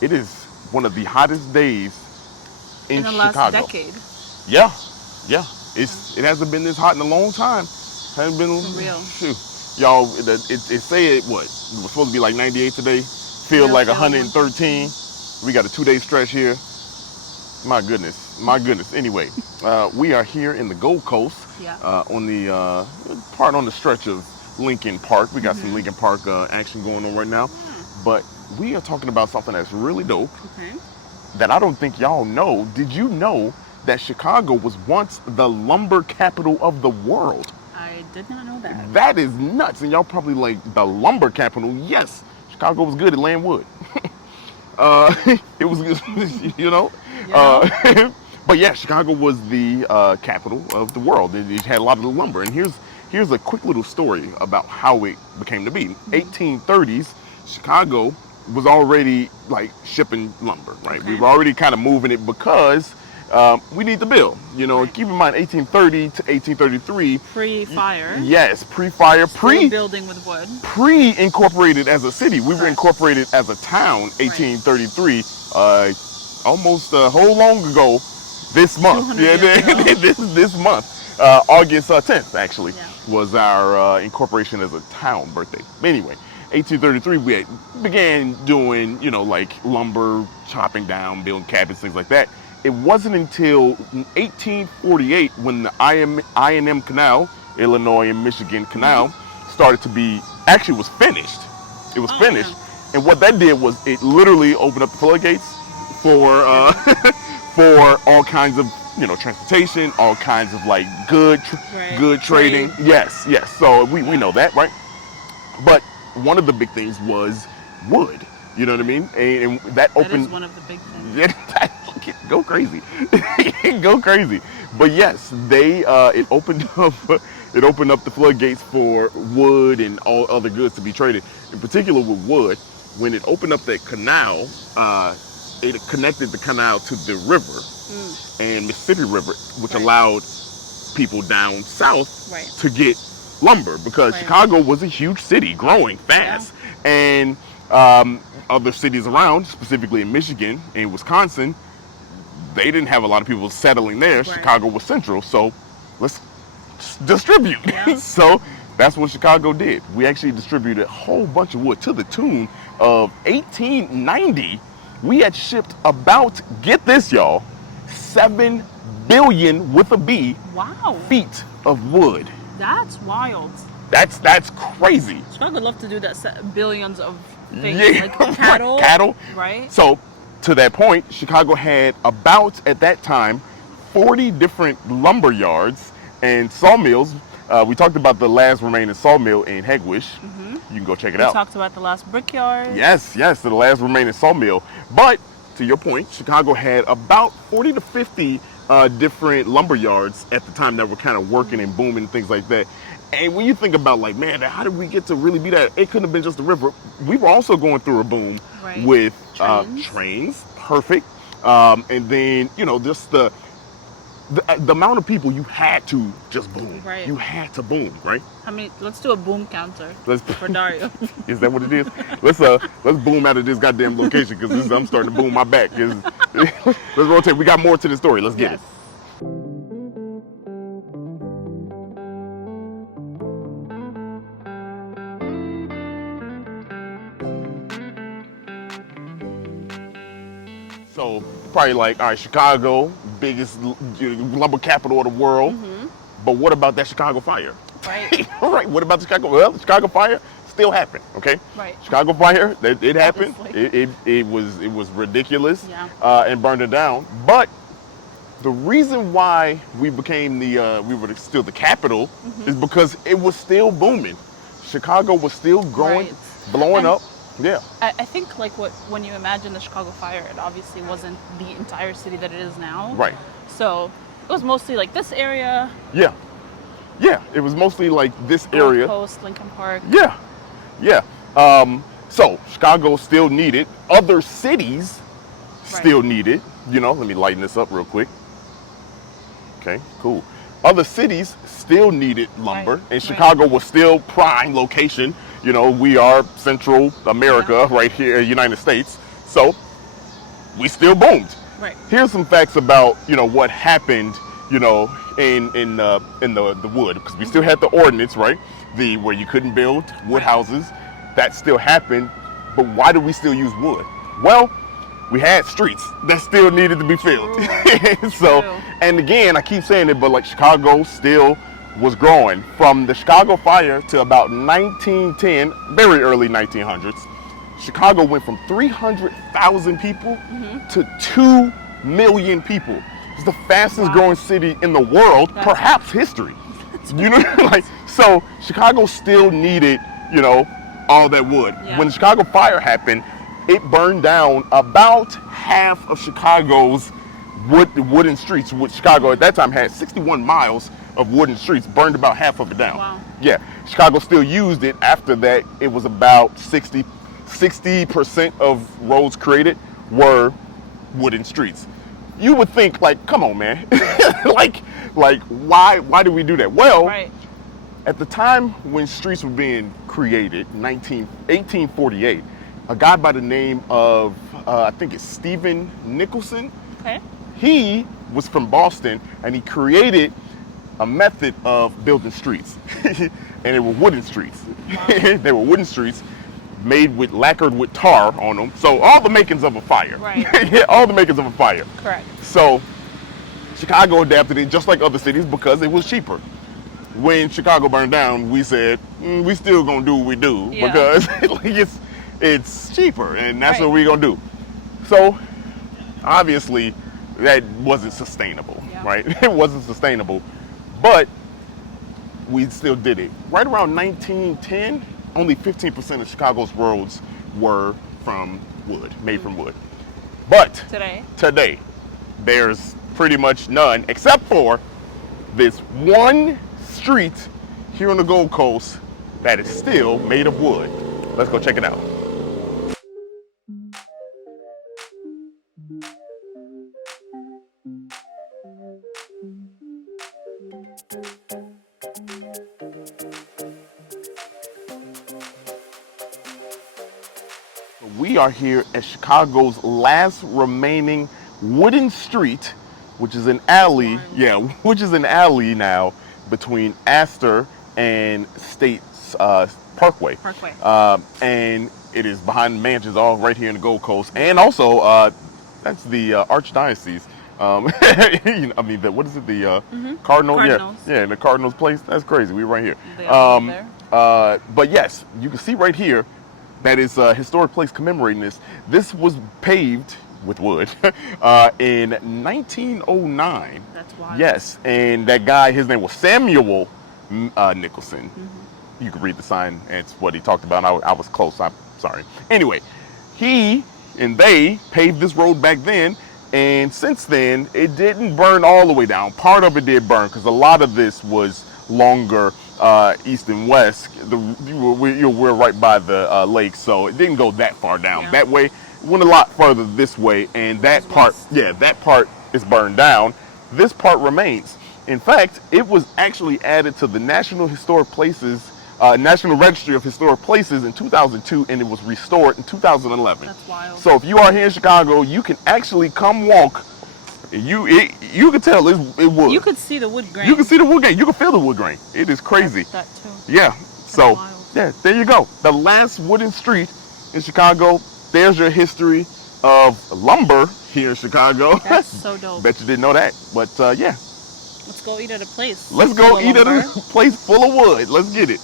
It is one of the hottest days In in the last Chicago. decade. Yeah, yeah. It hasn't been this hot in a long time. Hasn't been. For real. Shoot, y'all. It say it was supposed to be like 98 today. Feel Real like feel 113. 113. We got a 2 day stretch here. My goodness, my goodness. Anyway, we are here in the Gold Coast Yeah. on the part on the stretch of Lincoln Park. We got some Mm-hmm. Lincoln Park action going on right now, but we are talking about something that's really dope Okay. that I don't think y'all know. Did you know that Chicago was once the lumber capital of the world? I did not know that. That is nuts. And y'all probably like the lumber capital. Yes, Chicago was good at laying wood. It was, you know. You know? But yeah, Chicago was the capital of the world. It had a lot of the lumber. And here's a quick little story about how it became to be. 1830s, Chicago was already like shipping lumber, right? We Okay. were already kind of moving it because we need the bill. You know, Right. keep in mind 1830 to 1833. Pre-fire. Yes, pre-fire, Still building with wood. pre-incorporated as a city. We were Correct. incorporated as a town, Right. 1833, almost a whole long ago. This month, 200 yeah, years ago. this month, August 10th actually Yeah. was our incorporation as a town birthday. Anyway, 1833 we began doing like lumber, chopping down, building cabins, things like that. It wasn't until 1848 when the I&M Canal, Illinois and Michigan Canal, started to be actually was finished. It was Oh, finished, yeah. and what that did was it literally opened up the floodgates for for all kinds of transportation, all kinds of like Right. good trading. Trade. Yes, yes. So we know that, right? But one of the big things was wood. You know what I mean? And that That opened. is one of the big things. Yeah, go crazy, go crazy. But yes, they it opened up the floodgates for wood and all other goods to be traded. In particular with wood, when it opened up that canal, it connected the canal to the river and Mississippi River, which Right. allowed people down south Right. to get lumber because Right. Chicago was a huge city, growing fast, and other cities around, specifically in Michigan and Wisconsin, they didn't have a lot of people settling there. Right. Chicago was central, so let's distribute. Yeah. So that's what Chicago did. We actually distributed a whole bunch of wood to the tune of 1890. We had shipped about, get this, y'all, 7 billion with a B Wow. feet of wood. That's wild. That's crazy. Chicago would love to do that. Billions of things Yeah, like right, cattle. cattle. Right. So, to that point, Chicago had about at that time 40 different lumber yards and sawmills. We talked about the last remaining sawmill in Hegewisch. You can go check it We out. talked about the last brickyard. Yes, the last remaining sawmill. But to your point, Chicago had about 40 to 50 different lumber yards at the time that were kind of working and booming and things like that. And when you think about like, man, how did we get to really be that? It couldn't have been just the river. We were also going through a boom Right. with Trains. trains. Perfect. And then just the amount of people you had to just boom. Right. You had to boom, right? I mean, let's do a boom counter Let's for Dario. Is that what it is? Let's boom out of this goddamn location because I'm starting to boom my back. Let's rotate. We got more to the story. Let's get Yes. it. So probably like, all right, Chicago, biggest lumber capital of the world. But what about that Chicago fire? Right. Right. What about the Chicago? Well, the Chicago fire still happened. Okay. Right. Chicago fire, it happened. Obviously. It was ridiculous. Yeah. And burned it down. But the reason why we became we were still the capital is because it was still booming. Chicago was still growing, Right. blowing And- up. Yeah. I think like when you imagine the Chicago fire, it obviously wasn't the entire city that it is now. Right. So it was mostly like this area, Yeah. Yeah. It was mostly like this Gold area. Coast, Lincoln Park. Yeah, yeah. So Chicago still needed. Other cities still needed. Let me lighten this up real quick. Okay, cool. Other cities still needed lumber, Right, and right. Chicago was still prime location. We are Central America right here, United States. So we still boomed. Right. Here's some facts about, what happened, in the wood, because we still had the ordinance, right? Where you couldn't build wood houses. That still happened, but why do we still use wood? Well, we had streets that still needed to be filled. So, and again, I keep saying it, but like Chicago still was growing from the Chicago fire to about 1910, very early 1900s. Chicago went from 300,000 people to 2 million people. It's the fastest growing city in the world, perhaps history. So Chicago still needed, all that wood. Yeah. When the Chicago fire happened, it burned down about half of Chicago's wooden streets. Chicago at that time had 61 miles of wooden streets, burned about half of it down. Wow. Yeah, Chicago still used it. After that, it was about 60% of roads created were wooden streets. You would think, like, come on, man. like why do we do that? Well, Right. at the time when streets were being created, 1848, a guy by the name of, I think it's Stephen Nicholson, Okay. he was from Boston, and he created a method of building streets. And they were wooden streets. They were wooden streets lacquered with tar on them. So all the makings of a fire. Right. Yeah, all the makings of a fire. Correct. So Chicago adapted it just like other cities because it was cheaper. When Chicago burned down, we said, we still gonna do what we do because it's cheaper, and that's what we're gonna do. So obviously that wasn't sustainable, right? It wasn't sustainable, but we still did it. Right around 1910, only 15% of Chicago's roads were from wood, made from wood. But today, there's pretty much none, except for this one street here on the Gold Coast that is still made of wood. Let's go check it out. We are here at Chicago's last remaining wooden street, which is an alley, which is an alley now between Astor and State Parkway. And it is behind mansions all right here in the Gold Coast. And also, that's the Archdiocese. What is it? The Cardinals? Yeah, the Cardinals place. That's crazy. We're right here. But yes, you can see right here that is a historic place commemorating this. This was paved with wood in 1909. That's wild. Yes, and that guy, his name was Samuel Nicholson. You can read the sign. It's what he talked about. I was close. I'm sorry. Anyway, he and they paved this road back then, and since then it didn't burn all the way down. Part of it did burn because a lot of this was longer east and west. We're right by the lake, so it didn't go that far down that way. It went a lot further this way, and that part is burned down. This part remains. In fact, it was actually added to the National Registry of Historic Places in 2002, and it was restored in 2011. That's wild. So if you are here in Chicago, you can actually come walk. You can tell it wood. You could see the wood grain. You can see the wood grain. You can feel the wood grain. It is crazy. That too. Yeah. So wild. yeah, there you go. The last wooden street in Chicago. There's your history of lumber here in Chicago. That's so dope. Bet you didn't know that. But yeah. Let's go eat at a place. Let's go eat at a place full of wood. Let's get it.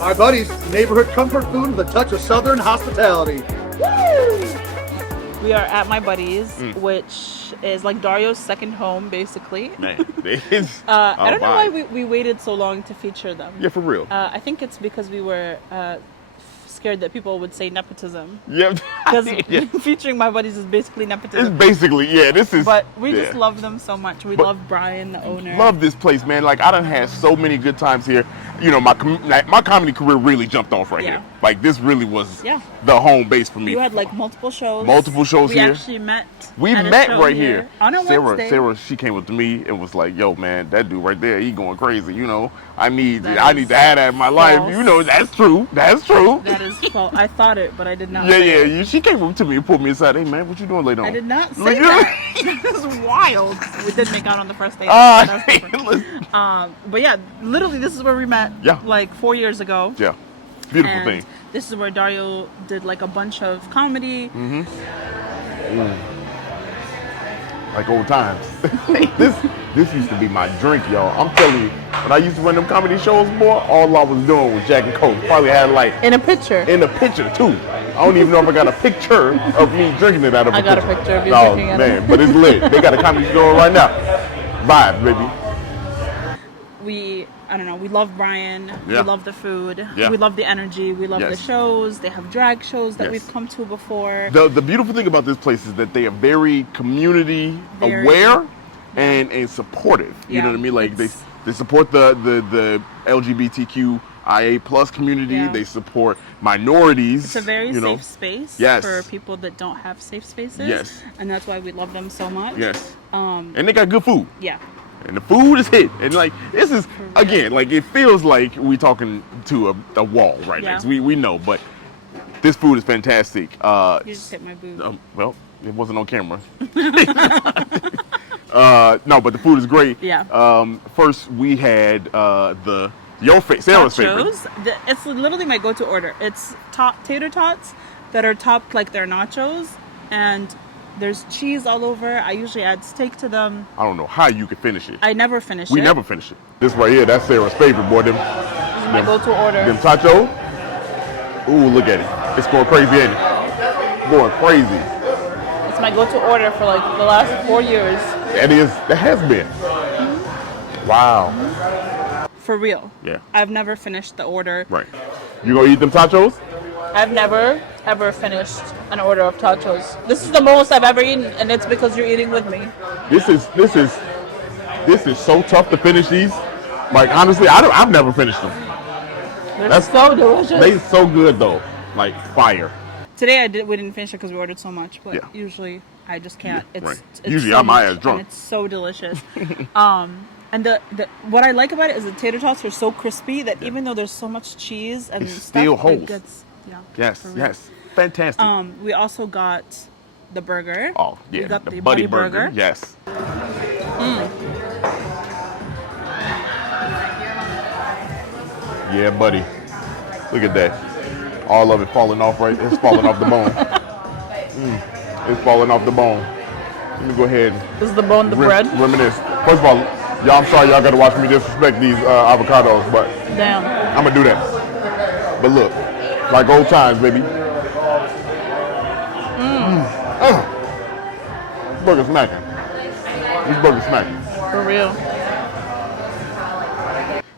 Our buddies, neighborhood comfort food with a touch of Southern hospitality. Woo! We are at My Buddies, which is like Dario's second home, basically. Man, it is. I don't know why we waited so long to feature them. Yeah, for real. I think it's because we were scared that people would say nepotism. Yeah. Because featuring My Buddies is basically nepotism. It's basically, this is. But we just love them so much. We love Brian, the owner. Love this place, man. Like, I done had so many good times here. You know, my comedy career really jumped off right here. Like this really was Yeah. the home base for me. You had like multiple shows. Multiple shows we here. We actually met. We at a met show right here. on a Wednesday. Sarah, she came up to me and was like, "Yo, man, that dude right there, he going crazy. You know, I need to have that in my life. false. You know, that's true. That's true." That is false. I thought it, but I did not. Yeah. She came up to me and pulled me aside. Hey, man, what you doing later on? I did not say Like, that. That was wild. We did make out on the first date. That's different. listen. But yeah, literally, this is where we met. Yeah. Like 4 years ago. Yeah, beautiful And thing. this is where Dario did like a bunch of comedy. Like old times. This used to be my drink, y'all. I'm telling you, when I used to run them comedy shows, boy, all I was doing was Jack and Coke. Probably had like In a picture. in the picture too. I don't even know if I got a picture of me drinking it out of a I got a picture. picture of you Oh, drinking it. man, but it's lit. They got a comedy show right now. Vibe, baby. I don't know, we love Brian. Yeah. We love the food. Yeah. We love the energy. We love the Yes. shows. They have drag shows that Yes. we've come to before. The beautiful thing about this place is that they are very community Very- aware and supportive. You Yeah, know what I mean? Like it's- they support the LGBTQIA plus community. Yeah. They support minorities. It's a very you know? safe space Yes. for people that don't have safe spaces. Yes. And that's why we love them so much. Yes. And they got good food. Yeah. And the food is hit. And like this is again, like it feels like we talking to a wall right Yeah. now. So we know, but this food is fantastic. You just hit my boob. Well, it wasn't on camera. No, but the food is great. Yeah. First we had Sarah's favorite. Nachos. It's literally my go-to order. It's tater tots that are topped like they're nachos, and there's cheese all over. I usually add steak to them. I don't know how you could finish it. I never finish We it. never finish it. This right here, that's Sarah's favorite, boy. This is my go-to order. Them tacho. Ooh, look at it. It's going crazy, ain't it? Going crazy. It's my go-to order for like the last 4 years. That has been. Wow. For real. Yeah. I've never finished the order. Right. You gonna eat them tachos? I've never ever finished an order of tachos. This is the most I've ever eaten, and it's because you're eating with me. This is so tough to finish these. Like honestly, I've never finished them. They're so delicious. They so good though. Like fire. Today we didn't finish it because we ordered so much, but Yeah. usually I just can't. Yeah, It's, right. it's Usually so I'm my much, ass drunk. and it's so delicious. And the what I like about it is the tater tots are so crispy that even though there's so much cheese and It stuff, still it holds. gets, yeah. Yes, for real. yes. Fantastic. We also got the burger. Oh yeah, We got the the Buddy Buddy Burger. Burger. Yes. Yeah, buddy. Look at that. All of it falling off right. It's falling off the bone. It's falling off the bone. Let me go ahead and This is the bone, the bread. reminisce. First of all, y'all, I'm sorry y'all gotta watch me disrespect these avocados, but Damn. I'm gonna do that. But look, like old times, baby. Burger smacking. This burger smacking. For real.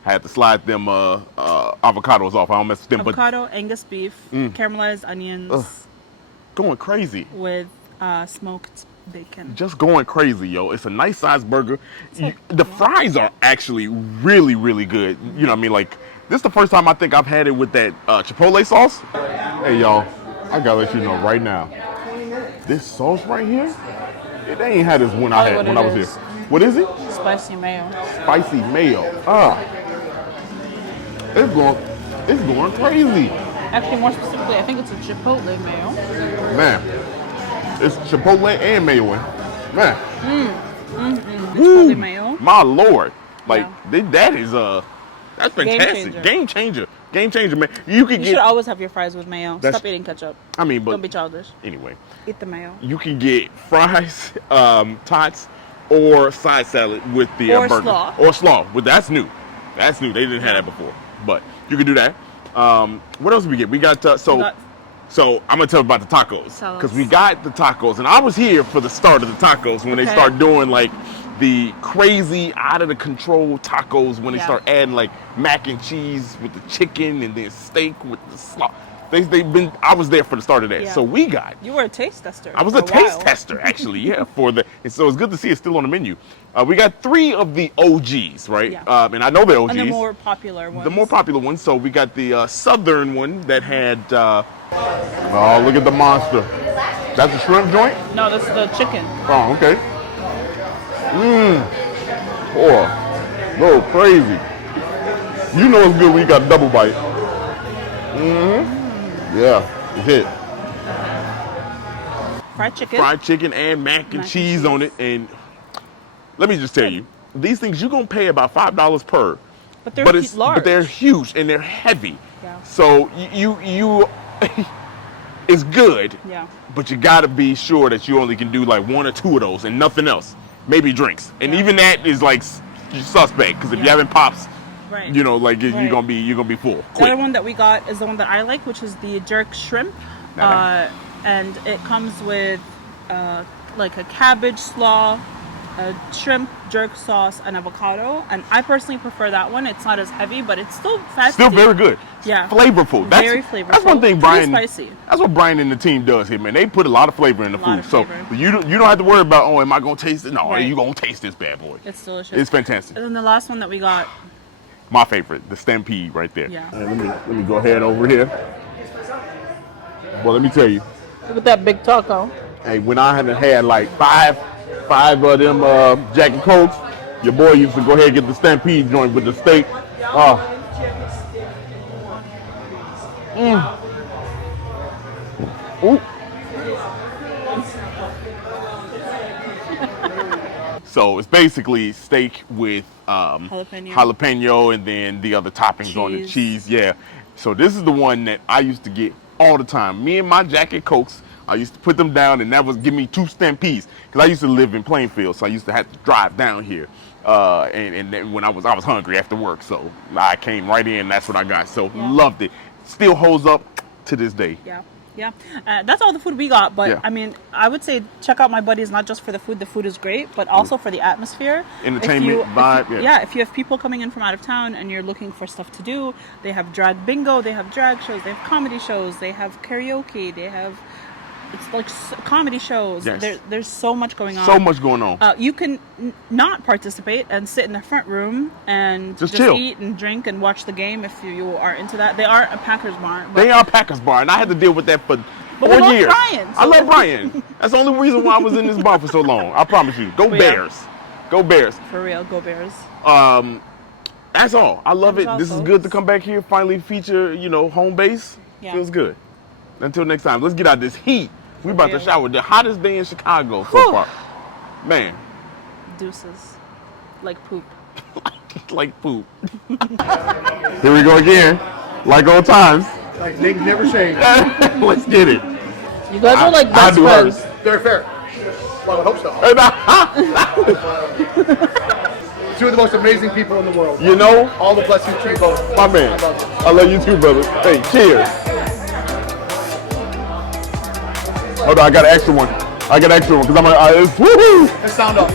I had to slide them avocados off. I don't mess with them, Avocado, Angus beef, caramelized onions but going crazy. with smoked bacon. Just going crazy, yo. It's a nice sized burger. The fries are actually really, really good. You know what I mean? Like, this is the first time I think I've had it with that Chipotle sauce. Hey, y'all, I gotta let you know right now. This sauce right here, it ain't had this when I Tell me had what when I it was is. here. What is it? Spicy mayo. Spicy mayo. It's going crazy. Actually, more specifically, I think it's a chipotle mayo. Man, it's Chipotle and mayo in. Man. Chipotle mayo. My lord. Like, Yeah. that is, that's fantastic. Game changer, man. You could You get, should always have your fries with mayo. That's- Stop eating ketchup. I mean, but Don't be childish. anyway, Eat the mayo. you can get fries, tots, or side salad with the Or burger. slaw. Or slaw. But that's new. That's new. They didn't have that before. But you can do that. What else did we get? We got, so I'm going to tell you about the tacos. Tell Because us. we got the tacos. And I was here for the start of the tacos when they Okay. start doing like the crazy out of the control tacos when they Yeah. start adding like mac and cheese with the chicken and then steak with the slaw. They've been. I was there for the start of that. Yeah. So we got. You were a taste tester. I was for a taste while. tester, actually, yeah, and so it's good to see it's still on the menu. We got 3 of the OGs, right? Yeah. And I know they're OGs. And the more popular ones. The more popular ones. So we got the Southern one that had, oh, look at the monster. That's a shrimp joint? No, that's the chicken. Oh, okay. Oh, no, crazy. You know it's good when you got a double bite. Yeah, it's hit. Fried chicken. Fried chicken and mac and cheese on it. And let me just tell you, these things you're gonna pay about $5 per. But they're but large. But they're huge and they're heavy. Yeah. So you it's good. Yeah. But you gotta be sure that you only can do like 1 or 2 of those and nothing else. Maybe drinks. And even that is like suspect because if you having pops, Right. you know, like Right. you're gonna be full. The Quick. other one that we got is the one that I like, which is the jerk shrimp. And it comes with like a cabbage slaw, a shrimp jerk sauce, and avocado. And I personally prefer that one. It's not as heavy, but it's still fast. Still very good. Yeah. Flavorful. Very flavorful. That's one thing Pretty Brian. spicy. That's what Brian and the team does here, man. They put a lot of flavor in the lot food. of So flavor. you don't have to worry about, oh, am I gonna taste it? No, Right. you gonna taste this bad boy. It's delicious. It's fantastic. And then the last one that we got. My favorite, the Stampede right there. Yeah. And let me go ahead over here. Well, let me tell you. Look at that big taco. Hey, when I had like five of them Jack and Cokes, your boy used to go ahead and get the Stampede joint with the steak. Ooh. So it's basically steak with jalapeno and then the other toppings on the cheese. Yeah. So this is the one that I used to get all the time. Me and my Jack and Cokes, I used to put them down and that was give me 2 Stampedes because I used to live in Plainfield, so I used to have to drive down here. And then when I was hungry after work, so I came right in. That's what I got. So loved it. Still holds up to this day. Yeah. Yeah, that's all the food we got. But I mean, I would say check out My Buddies not just for the food. The food is great, but also for the atmosphere, entertainment vibe. If you have people coming in from out of town and you're looking for stuff to do, they have drag bingo, they have drag shows, they have comedy shows, they have karaoke, they have comedy shows. Yes. There's so much going on. So much going on. You can not participate and sit in the front room and just chill. eat and drink and watch the game if you are into that. They are a Packers bar. They are Packers bar, and I had to deal with that for 4 we love years. Brian, so- I love Brian. That's the only reason why I was in this bar for so long. I promise you. Go Bears. Go Bears. For real, go Bears. That's all. I love it. all, This is folks. good to come back here, finally feature, home base. Yeah. Feels good. Until next time, let's get out this heat. We about to real. shower. The hottest day in Chicago so Whew. far. Man, Deuces. Like poop. like poop. Here we go again. Like old times. Like things never change. Let's get it. You guys are like I best do friends. hers. Very fair. Well, I would hope so. 2 of the most amazing people in the world. You know, All the bless you to you both. my man. I love you. I love you too, brother. Hey, cheers. Hold on, I got an extra one. Woohoo! Let's sound off.